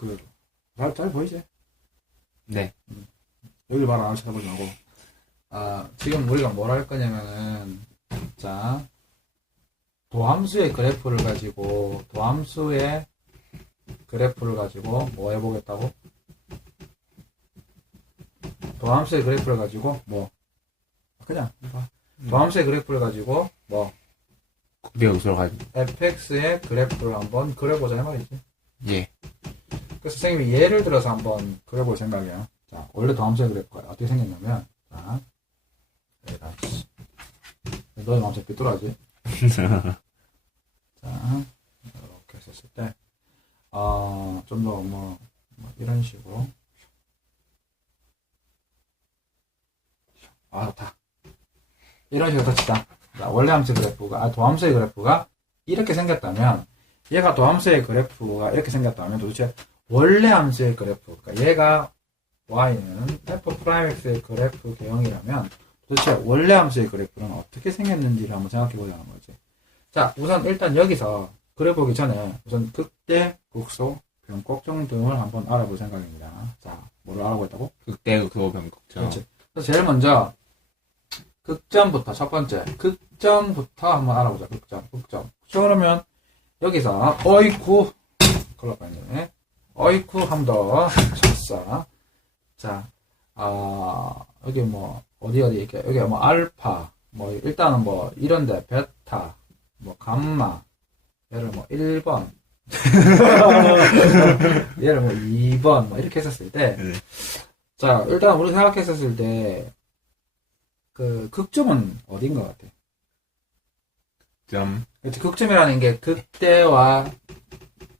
그, 잘, 잘 보이지? 네. 여기 봐라, 찾아보지 말고. 아, 지금 우리가 뭘 할 거냐면은, 자, 도함수의 그래프를 가지고, 도함수의 그래프를 가지고, 뭐 해보겠다고? 도함수의 그래프를 가지고, 뭐, 그냥, 봐. 도함수의 그래프를 가지고, 뭐, 국대 우수로 가지고. fx의 그래프를 한번 그려보자 이 말이지. 예. 그래서 선생님이 예를 들어서 한번 그려볼 생각이야. 자, 원래 다음수의 그래프가 어떻게 생겼냐면, 자, 여기다, 씨. 너의 마음속 삐뚤어지. 자, 이렇게 했었을 때, 어, 좀 더 뭐, 뭐 이런 식으로. 아, 좋다. 이런 식으로 터치다. 자, 원래 함수의 그래프가, 아, 도함수의 그래프가 이렇게 생겼다면, 얘가 도함수의 그래프가 이렇게 생겼다면 도대체 원래 함수의 그래프, 그러니까 얘가 y는 f'(x의 그래프 개형이라면 도대체 원래 함수의 그래프는 어떻게 생겼는지를 한번 생각해 보자는 거지. 자, 우선 일단 여기서 그려보기 전에 우선 극대, 극소, 변곡점 등을 한번 알아볼 생각입니다. 자, 뭐를 알아보겠다고? 극대 우수 변곡점. 그렇지. 그래서 제일 먼저 극점부터 첫 번째 극점부터 한번 알아보자. 극점, 극점. 자, 그러면 여기서 어이쿠 걸릴 뻔했네. 어이쿠 한번더 쳤어. 자, 아 여기 뭐 어디 어디 이렇게 여기 뭐 알파 뭐 일단은 뭐 이런데 베타 뭐 감마 얘를 뭐 1번 얘를 뭐 2번 뭐 이렇게 했었을 때 네. 자, 일단 우리 생각했었을 때, 그, 극점은 어딘 것 같아? 점. 그치, 극점이라는 게 극대와,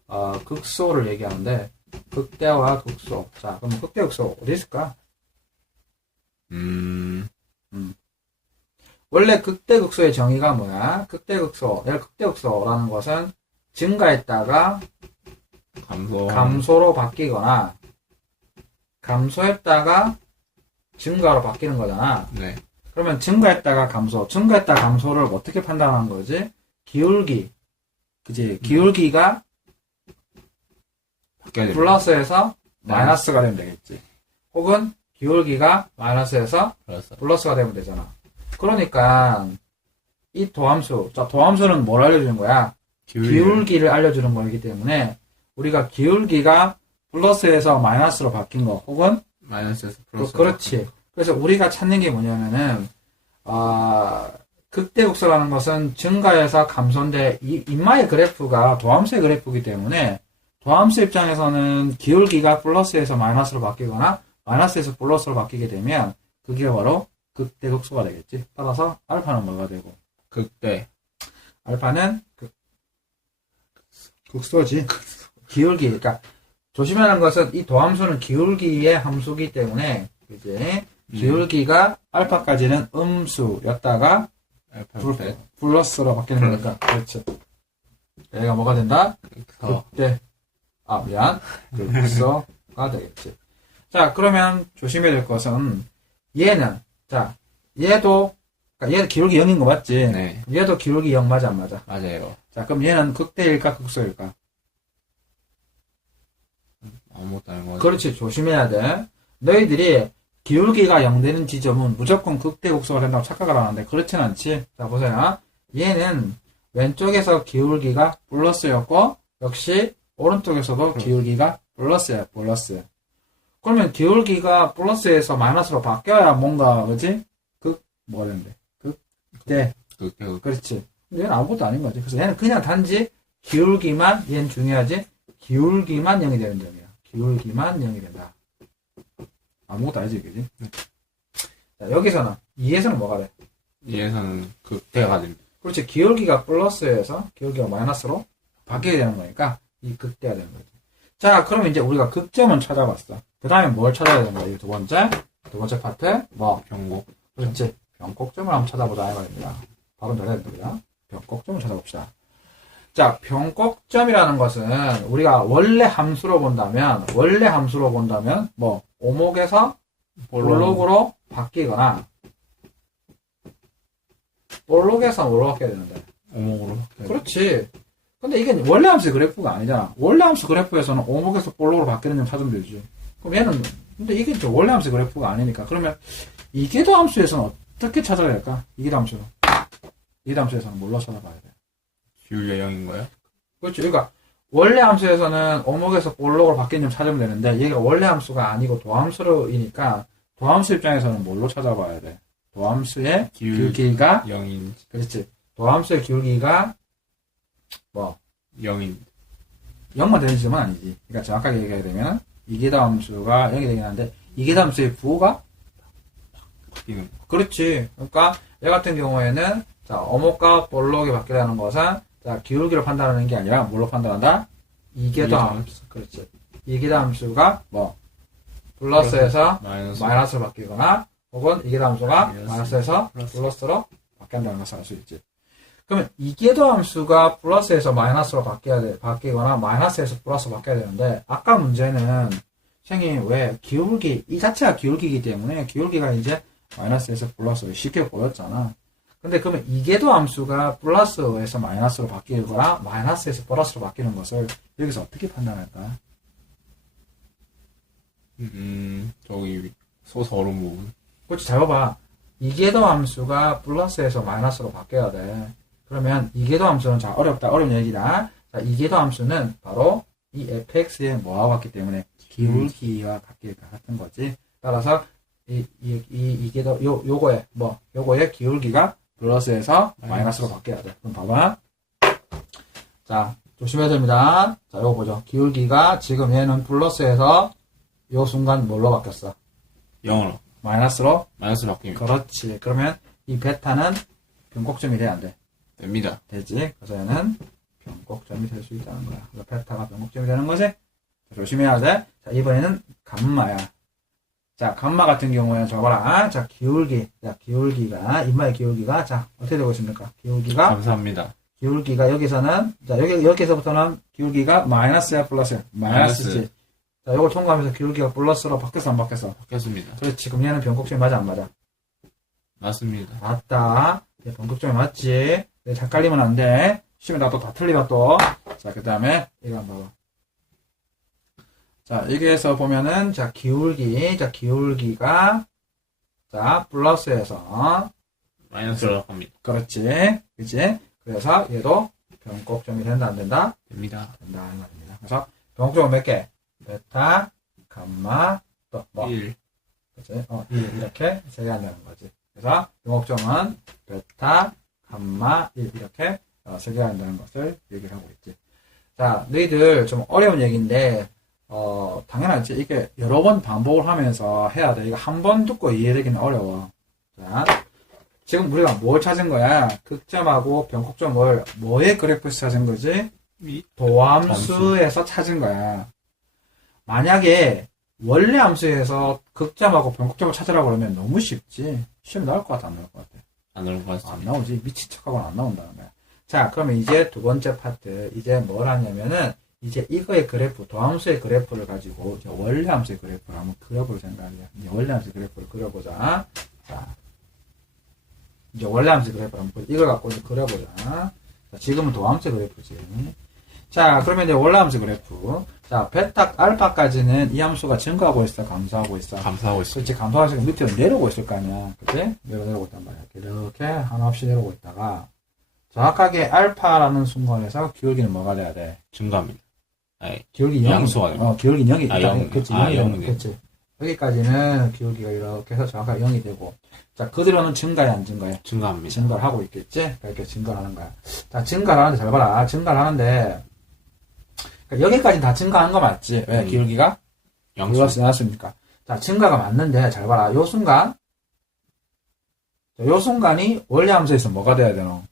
어, 극소를 얘기하는데, 극대와 극소. 자, 그럼 극대, 극소 어디 있을까? 음. 원래 극대, 극소의 정의가 뭐야? 극대, 극소. 내가 극대, 극소라는 것은 증가했다가 감소. 감소로 바뀌거나, 감소했다가 증가로 바뀌는 거잖아. 네. 그러면 증가했다가 감소, 증가했다 감소를 어떻게 판단하는 거지? 기울기, 그지? 기울기가. 플러스에서 마이너스가 되면 되겠지. 혹은 기울기가 마이너스에서 플러스. 플러스가 되면 되잖아. 그러니까 이 도함수, 자 도함수는 뭘 알려주는 거야? 기울기 를 알려주는 거이기 때문에 우리가 기울기가 플러스에서 마이너스로 바뀐 거, 혹은 마이너스에서 플러스. 그렇지. 그래서 우리가 찾는 게 뭐냐면은, 아, 극대극소라는 것은 증가해서 감소인데, 이, 인마의 그래프가 도함수의 그래프이기 때문에, 도함수 입장에서는 기울기가 플러스에서 마이너스로 바뀌거나, 마이너스에서 플러스로 바뀌게 되면, 그게 바로 극대극소가 되겠지. 따라서, 알파는 뭐가 되고, 극대. 알파는 극, 극소지. 기울기. 그러니까, 조심해야 하는 것은, 이 도함수는 기울기의 함수기 때문에, 이제, 기울기가 알파까지는 음수였다가 알파. 플러스로 바뀌는 거니까 그렇죠. 얘가 뭐가 된다? 서. 그때 아 미안 극소가 되겠지. 자 그러면 조심해야 될 것은 얘는 자 얘도 그러니까 얘는 기울기 0인 거 맞지? 네. 얘도 기울기 0 맞아 안 맞아? 맞아요. 자 그럼 얘는 극대일까 극소일까? 아무것도 아닌 거. 그렇지 조심해야 돼. 너희들이 기울기가 0 되는 지점은 무조건 극대극소가 된다고 착각을 하는데 그렇진 않지. 자 보세요. 얘는 왼쪽에서 기울기가 플러스였고 역시 오른쪽에서도 기울기가 플러스야 플러스. 그러면 기울기가 플러스에서 마이너스로 바뀌어야 뭔가 그지? 극 뭐가 되는데? 극 대 극대. 극- 그렇지. 근데 얘는 아무것도 아닌 거지. 그래서 얘는 그냥 단지 기울기만, 얘는 중요하지? 기울기만 0이 되는 점이야. 기울기만 0이 된다. 아무것도 아니지, 그지? 자, 여기서는, 2에서는 뭐가 돼? 얘에서는 극대가 됩니다. 그렇지. 기울기가 플러스에서 기울기가 마이너스로 바뀌게 되는 거니까, 이 극대가 되는 거지. 자, 그러면 이제 우리가 극점은 찾아봤어. 그 다음에 뭘 찾아야 되는 거야? 이두 번째? 두 번째 파트? 뭐? 병곡. 그렇지. 변곡점을 한번 찾아보자, 이 말입니다. 발음 잘해야 됩니다. 변곡점을 찾아봅시다. 자, 변곡점이라는 것은 우리가 원래 함수로 본다면, 원래 함수로 본다면, 뭐, 오목에서 볼록으로 바뀌거나, 볼록에서 뭐로 바뀌어야 되는데? 오목으로. 그렇지. 근데 이게 원래 함수의 그래프가 아니잖아. 원래 함수 그래프에서는 오목에서 볼록으로 바뀌는 점 찾으면 되지. 그럼 얘는, 근데 이게 저 원래 함수 그래프가 아니니까. 그러면 이계도 함수에서는 어떻게 찾아야 될까? 이계도 함수는. 이계도 함수에서는 뭘로 찾아봐야 돼? 기울기가 0인 거예요? 그렇죠. 그러니까 원래 함수에서는 오목에서 볼록으로 바뀌는 점 찾으면 되는데 얘가 원래 함수가 아니고 도함수로이니까 도함수 입장에서는 뭘로 찾아봐야 돼? 도함수의 기울- 기울기가 0인, 그렇지. 도함수의 기울기가 뭐 0인, 0만 되는 지점은 아니지. 그러니까 정확하게 얘기하게 되면 이계도 함수가 0이 되긴 하는데 이계도 함수의 부호가 바뀌는 거. 그렇지. 그러니까 얘 같은 경우에는 자 어목과 볼록이 바뀌라는 것은 자 기울기로 판단하는 게 아니라 뭘로 판단한다? 이계도 이계도 함수. 그렇지. 이계도 함수가 뭐 플러스에서 마이너스. 마이너스로 바뀌거나 혹은 이계도 함수가 마이너스. 마이너스에서 플러스. 플러스로 바뀐다는 것을 알 수 있지. 그러면 이계도 함수가 플러스에서 마이너스로 바뀌어야 돼, 바뀌거나 마이너스에서 플러스로 바뀌어야 되는데 아까 문제는 선생님 왜 기울기 이 자체가 기울기이기 때문에 기울기가 이제 마이너스에서 플러스로 쉽게 보였잖아. 근데 그러면 이계도 함수가 플러스에서 마이너스로 바뀌거나 마이너스에서 플러스로 바뀌는 것을 여기서 어떻게 판단할까? 음, 저기, 소서 얼음 부분. 그렇지, 잘 봐봐. 이계도 함수가 플러스에서 마이너스로 바뀌어야 돼. 그러면 이계도 함수는 자, 어렵다, 어려운 얘기다. 자, 이계도 함수는 바로 이 fx에 같기 때문에 기울기와 같기 같은 거지. 따라서 이, 이, 이, 이계도, 요, 요거에, 뭐, 요거의 기울기가 플러스에서 마이너스로 바뀌어야 돼. 그럼 봐봐. 자, 조심해야 됩니다. 자, 요거 보죠. 기울기가 지금 얘는 플러스에서 요 순간 뭘로 바뀌었어? 0으로. 마이너스로 마이너스 바뀝니다. 그렇지. 그러면 이 베타는 변곡점이 돼야 안 돼? 됩니다. 되지. 그래서 얘는 변곡점이 될 수 있다는 거야. 그래서 베타가 변곡점이 되는 거지. 자, 조심해야 돼. 자, 이번에는 감마야. 자, 감마 같은 경우에는 저 봐라. 자, 기울기. 자, 기울기가, 인마의 기울기가, 자, 어떻게 되고 있습니까? 기울기가, 감사합니다. 기울기가 여기서는, 자, 여기, 여기서부터는 기울기가 마이너스야, 플러스야? 마이너스지. 마이너스. 자, 이걸 통과하면서 기울기가 플러스로 바뀌었어, 안 바뀌었어? 바뀌었습니다. 그렇지. 지금 얘는 변곡점이 맞아, 안 맞아? 맞습니다. 맞다. 네, 변곡점이 맞지. 네, 작갈리면 안 돼. 시험에 나도 다 틀리다 또. 자, 그 다음에 이거 한번 봐봐. 자, 여기에서 보면은, 자, 기울기. 자, 기울기가, 자, 플러스에서, 마이너스로 갑니다. 그렇지. 그치? 그래서 얘도 변곡점이 된다, 안 된다? 됩니다. 된다, 이 말입니다. 그래서 변곡점은 몇 개? 베타, 감마, 또 뭐? 1. 그치? 어, 이, 이렇게 세 개 한다는 거지. 그래서 영업점은 베타, 감마, 1 이렇게 어, 세개 한다는 것을 얘기를 하고 있지. 자, 너희들 좀 어려운 얘기인데 어, 당연하지. 이게 여러 번 반복을 하면서 해야 돼. 이거 한 번 듣고 이해되기는 어려워. 자, 지금 우리가 뭘 찾은 거야? 극점하고 변곡점을 뭐의 그래프에서 찾은 거지? 위. 도함수에서 찾은 거야. 만약에 원래 함수에서 극점하고 변곡점을 찾으라고 그러면 너무 쉽지. 시험 나올 것 같아, 안 나올 것 같아? 안 나올 것안 같습니다. 나오지. 미친 척하고는 안 나온다는 거야. 자, 그러면 이제 두 번째 파트. 이제 뭘 하냐면은, 이제 이거의 그래프, 도함수의 그래프를 가지고, 이제 원래 함수의 그래프를 한번 그려볼 생각이야. 이제 원래 함수의 그래프를 그려보자. 자. 이제 원래 함수의 그래프를 한번, 이걸 갖고 이제 그려보자. 자, 지금은 도함수의 그래프지. 자, 그러면 이제 함수 그래프. 자, 베타, 알파까지는 이 함수가 증가하고 있어, 감소하고 있어. 감사하고 있습니다. 그렇지 감소하시고 밑으로 내려오고 있을 거 아니야 그치? 내려 내려오고 있단 말이야 이렇게 하나 없이 내려오고 있다가 정확하게 알파라는 순간에서 기울기는 뭐가 돼야 돼? 증가합니다. 아니, 기울기 0이 양수가 돼요? 어 기울기 0이 아, 일단 영. 그치 아, 0이 영이 되는 그치 여기까지는 기울기가 이렇게 해서 정확하게 0이 되고 자 그대로는 증가해 안 증가해? 증가합니다. 증가를 하고 있겠지? 이렇게 증가를 하는 거야 자 증가를 하는데 잘 봐라 증가를 하는데 그러니까 여기까지는 다 증가한 거 맞지? 왜? 음. 기울기가? 양수. 플러스 나왔습니까? 자, 증가가 맞는데, 잘 봐라. 요 순간, 자, 요 순간이 원래 함수에서 뭐가 돼야 되노?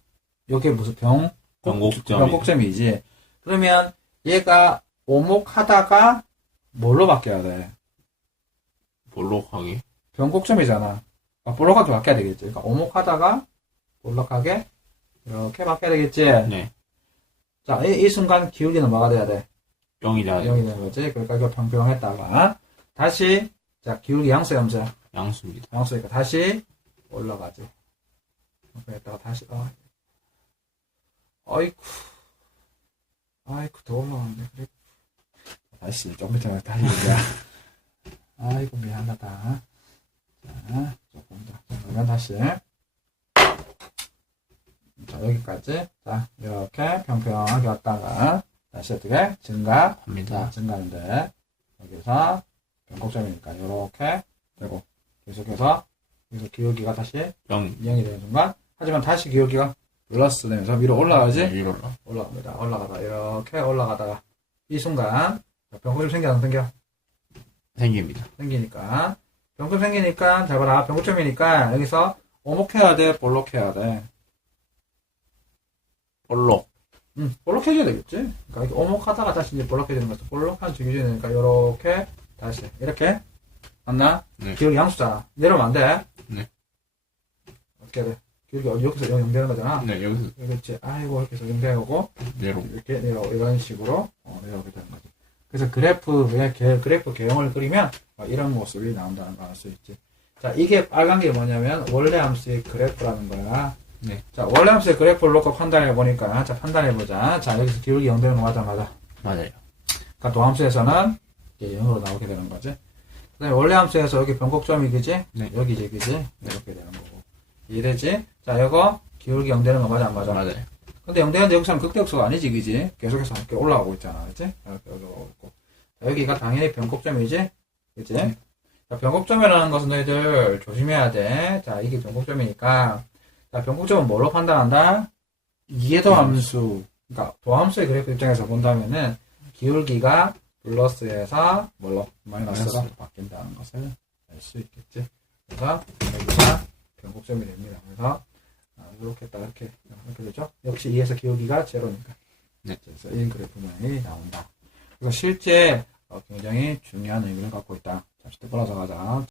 요게 무슨 병, 변곡점이. 변곡점이지. 그러면 얘가 오목하다가 뭘로 바뀌어야 돼? 볼록하게. 변곡점이잖아. 아, 볼록하게 바뀌어야 되겠지. 그러니까 오목하다가 볼록하게 이렇게 바뀌어야 되겠지. 네. 자, 이, 이 순간 기울기는 뭐가 돼야 돼? 0이 돼야 0이 되는 거지. 그러니까 이거 평평했다가 다시 자, 기울기 양수 염자. 양수입니다. 양수니까 다시 올라가지. 그랬다가 다시 어. 어이쿠. 아이고, 더 올라가는데, 그래. 다시, 좀 이따 다시 얘기야. 아이고, 미안하다. 자, 조금 더. 자, 그러면 다시. 자, 여기까지. 자, 이렇게 평평하게 왔다가, 다시 어떻게? 증가. 자, 합니다. 증가하는데, 여기서, 변곡점이니까, 이렇게 되고, 계속해서, 여기서 기울기가 다시 0. 0이 되는 순간, 하지만 다시 기울기가 플러스 되면서 위로 올라가지? 네, 위로 올라. 올라갑니다. 올라가다, 이렇게 올라가다가, 이 순간, 변곡점 생겨, 안 생겨? 생깁니다. 생기니까, 변곡점 생기니까, 잘 봐라, 변곡점이니까, 여기서, 오목해야 돼, 볼록해야 돼. 볼록. 음, 볼록해져야 되겠지? 그러니까 이렇게 오목하다가 다시 이제 볼록해지는 거죠. 볼록한 기준이니까 요렇게 다시 이렇게 맞나? 네. 기울기 양수잖아. 내려오면 안 돼. 네. 어떻게 돼? 기울기 어디- 여기서 여기 연결되는 거잖아. 네, 여기서 그렇지. 아이고 이렇게 해서 연결하고 내로. 이렇게 내려 이런 식으로 어, 내려오게 되는 거지. 그래서 그래프의 개, 그래프 개형을 그리면 막 이런 모습이 나온다는 걸 알 수 있지. 자, 이게 빨간 게 뭐냐면 원래 함수의 그래프라는 거야. 네. 자, 원래 함수의 그래프를 놓고 판단해 보니까 자, 판단해 보자. 자, 여기서 기울기 0 되는 거 맞아 맞아. 맞아요. 그러니까 도함수에서는 이게 0으로 나오게 되는 거지. 그 다음에 원래 함수에서 여기 변곡점이 그지? 네. 여기 이제 그지? 이렇게 되는 거고. 이래지? 자, 이거 기울기 0 되는 거 맞아 안 맞아? 맞아요. 근데 0 되는데 여기서는 극대역수가 아니지 그지? 계속해서 이렇게 올라가고 있잖아. 그지? 이렇게 올라가고 있고. 자, 여기가 당연히 변곡점이지? 그지? 네. 자, 변곡점이라는 것은 너희들 조심해야 돼. 자, 이게 변곡점이니까. 자, 변곡점은 뭘로 판단한다? 이해도 함수. 그러니까 도함수의 그래프 입장에서 본다면은 기울기가 플러스에서 뭘로 마이너스로 마이너스. 바뀐다는 것을 알 수 있겠지. 그래서 여기가 변곡점이 됩니다. 그래서 아, 이렇게 딱 이렇게 이렇게 되죠. 역시 2에서 기울기가 제로니까. 네. 그래서 이 그래프 모양이 나온다. 그래서 실제 어, 굉장히 중요한 의미를 갖고 있다. 잠시 더 돌아서 가자.